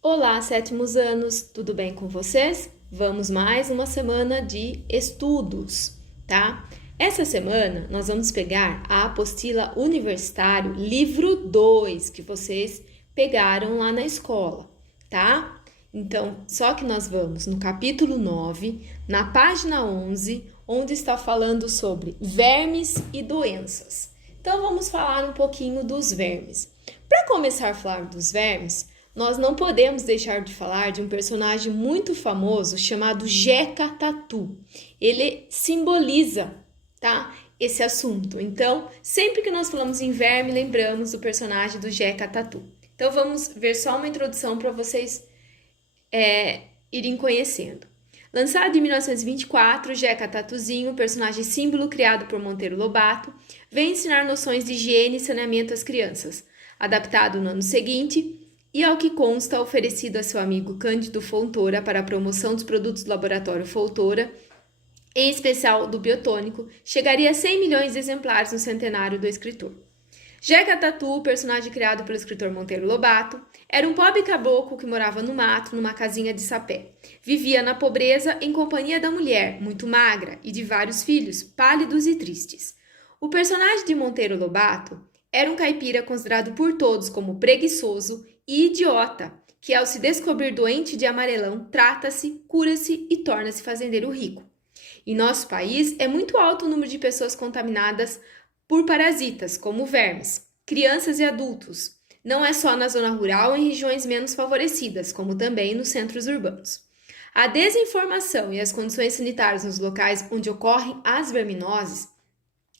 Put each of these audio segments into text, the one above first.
Olá, sétimos anos, tudo bem com vocês? Vamos mais uma semana de estudos, tá? Essa semana nós vamos pegar a apostila universitário, livro 2, que vocês pegaram lá na escola, tá? Então, só que nós vamos no capítulo 9, na página 11, onde está falando sobre vermes e doenças. Então, vamos falar um pouquinho dos vermes. Para começar a falar dos vermes, nós não podemos deixar de falar de um personagem muito famoso chamado Jeca Tatu. Ele simboliza, tá, esse assunto. Então, sempre que nós falamos em verme, lembramos do personagem do Jeca Tatu. Então, vamos ver só uma introdução para vocês irem conhecendo. Lançado em 1924, Jeca Tatuzinho, personagem símbolo criado por Monteiro Lobato, vem ensinar noções de higiene e saneamento às crianças. Adaptado no ano seguinte, e ao que consta, oferecido a seu amigo Cândido Fontoura para a promoção dos produtos do laboratório Fontoura, em especial do biotônico, chegaria a 100 milhões de exemplares no centenário do escritor. Jeca Tatu, personagem criado pelo escritor Monteiro Lobato, era um pobre caboclo que morava no mato, numa casinha de sapé. Vivia na pobreza em companhia da mulher, muito magra, e de vários filhos, pálidos e tristes. O personagem de Monteiro Lobato era um caipira considerado por todos como preguiçoso e idiota, que ao se descobrir doente de amarelão, trata-se, cura-se e torna-se fazendeiro rico. Em nosso país, é muito alto o número de pessoas contaminadas por parasitas, como vermes, crianças e adultos. Não é só na zona rural ou em regiões menos favorecidas, como também nos centros urbanos. A desinformação e as condições sanitárias nos locais onde ocorrem as verminoses,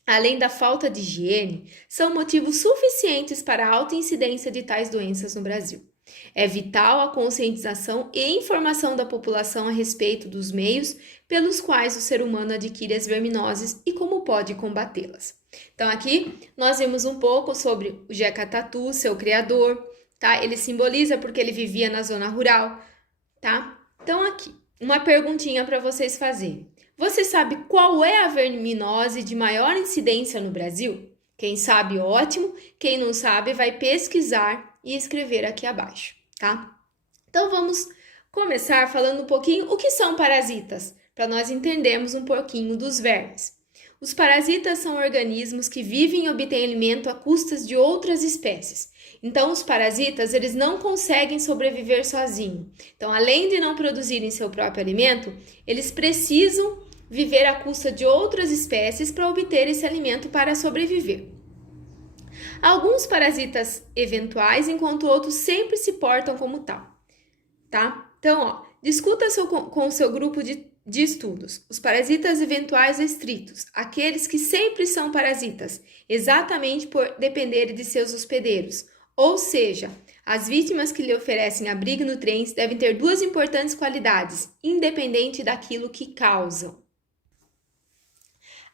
além da falta de higiene, são motivos suficientes para a alta incidência de tais doenças no Brasil. É vital a conscientização e informação da população a respeito dos meios pelos quais o ser humano adquire as verminoses e como pode combatê-las. Então aqui nós vimos um pouco sobre o Jeca Tatu, seu criador, tá? Ele simboliza porque ele vivia na zona rural, tá? Então aqui, uma perguntinha para vocês fazerem. Você sabe qual é a verminose de maior incidência no Brasil? Quem sabe, ótimo. Quem não sabe, vai pesquisar e escrever aqui abaixo, tá? Então, vamos começar falando um pouquinho o que são parasitas, para nós entendermos um pouquinho dos vermes. Os parasitas são organismos que vivem e obtêm alimento a custas de outras espécies. Então, os parasitas, eles não conseguem sobreviver sozinhos. Então, além de não produzirem seu próprio alimento, eles precisam viver à custa de outras espécies para obter esse alimento para sobreviver. Alguns parasitas eventuais, enquanto outros sempre se portam como tal, tá? Então, discuta com o seu grupo de estudos. Os parasitas eventuais restritos, aqueles que sempre são parasitas, exatamente por dependerem de seus hospedeiros. Ou seja, as vítimas que lhe oferecem abrigo e nutrientes devem ter duas importantes qualidades, independente daquilo que causam.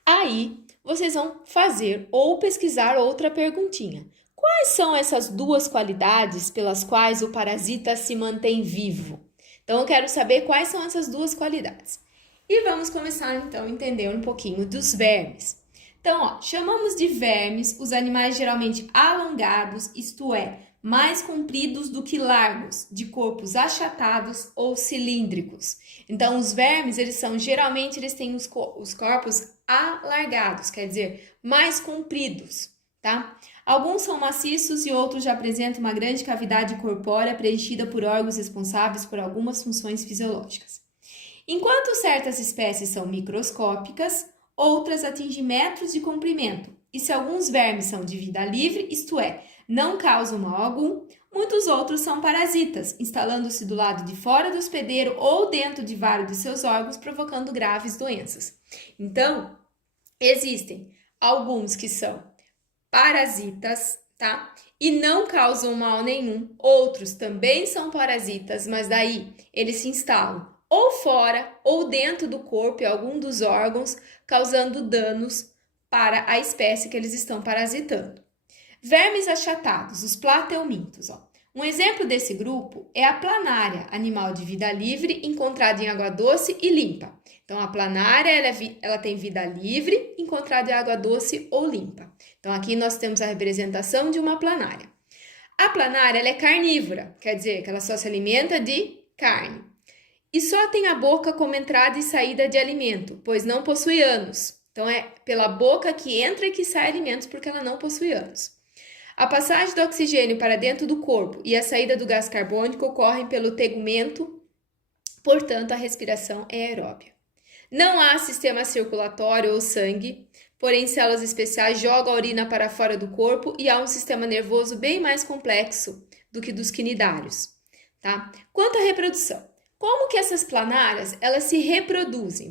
Aí, vocês vão fazer ou pesquisar outra perguntinha. Quais são essas duas qualidades pelas quais o parasita se mantém vivo? Então, eu quero saber quais são essas duas qualidades. E vamos começar, então, a entender um pouquinho dos vermes. Então, chamamos de vermes os animais geralmente alongados, isto é, mais compridos do que largos, de corpos achatados ou cilíndricos. Então, os vermes, eles têm os corpos alargados, quer dizer, mais compridos, tá? Alguns são maciços e outros já apresentam uma grande cavidade corpórea preenchida por órgãos responsáveis por algumas funções fisiológicas. Enquanto certas espécies são microscópicas, outras atingem metros de comprimento. E se alguns vermes são de vida livre, isto é, não causam mal algum, muitos outros são parasitas, instalando-se do lado de fora do hospedeiro ou dentro de vários de seus órgãos, provocando graves doenças. Então, existem alguns que são parasitas, tá? E não causam mal nenhum. Outros também são parasitas, mas daí eles se instalam ou fora ou dentro do corpo e algum dos órgãos, causando danos para a espécie que eles estão parasitando. Vermes achatados, os plateumintos. Um exemplo desse grupo é a planária, animal de vida livre encontrado em água doce e limpa. Então, a planária ela tem vida livre, encontrada em água doce ou limpa. Então, aqui nós temos a representação de uma planária. A planária ela é carnívora, quer dizer que ela só se alimenta de carne. E só tem a boca como entrada e saída de alimento, pois não possui ânus. Então é pela boca que entra e que sai alimentos, porque ela não possui ânus. A passagem do oxigênio para dentro do corpo e a saída do gás carbônico ocorrem pelo tegumento, portanto a respiração é aeróbia. Não há sistema circulatório ou sangue, porém células especiais jogam a urina para fora do corpo e há um sistema nervoso bem mais complexo do que dos quinidários. Tá? Quanto à reprodução, como que essas planárias elas se reproduzem?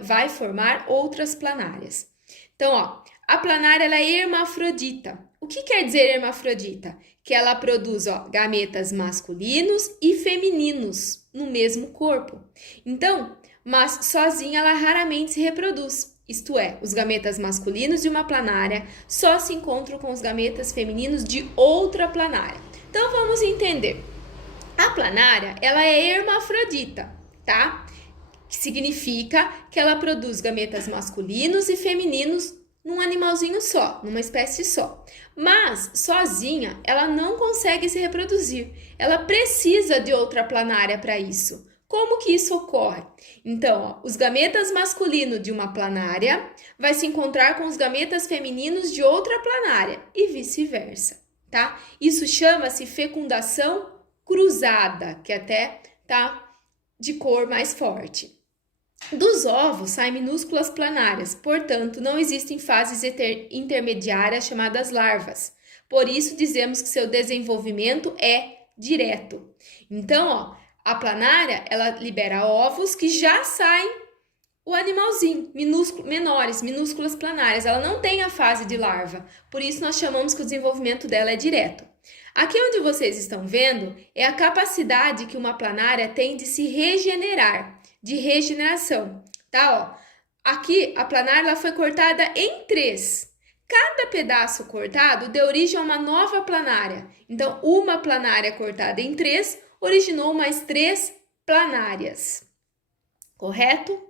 Vai formar outras planárias. Então, ó, a planária ela é hermafrodita. O que quer dizer hermafrodita? Que ela produz gametas masculinos e femininos no mesmo corpo. Então, mas sozinha ela raramente se reproduz. Isto é, os gametas masculinos de uma planária só se encontram com os gametas femininos de outra planária. Então, vamos entender. A planária, ela é hermafrodita, tá? Que significa que ela produz gametas masculinos e femininos num animalzinho só, numa espécie só. Mas, sozinha, ela não consegue se reproduzir. Ela precisa de outra planária para isso. Como que isso ocorre? Então, os gametas masculinos de uma planária vai se encontrar com os gametas femininos de outra planária e vice-versa, tá? Isso chama-se fecundação cruzada, que até tá de cor mais forte. Dos ovos saem minúsculas planárias, portanto, não existem fases intermediárias chamadas larvas. Por isso, dizemos que seu desenvolvimento é direto. Então, ó, a planária, ela libera ovos que já saem o animalzinho, minúsculas planárias. Ela não tem a fase de larva, por isso nós chamamos que o desenvolvimento dela é direto. Aqui onde vocês estão vendo é a capacidade que uma planária tem de se regenerar, de regeneração, tá? Ó, aqui a planária ela foi cortada em 3. Cada pedaço cortado deu origem a uma nova planária. Então, uma planária cortada em 3 originou mais 3 planárias, correto?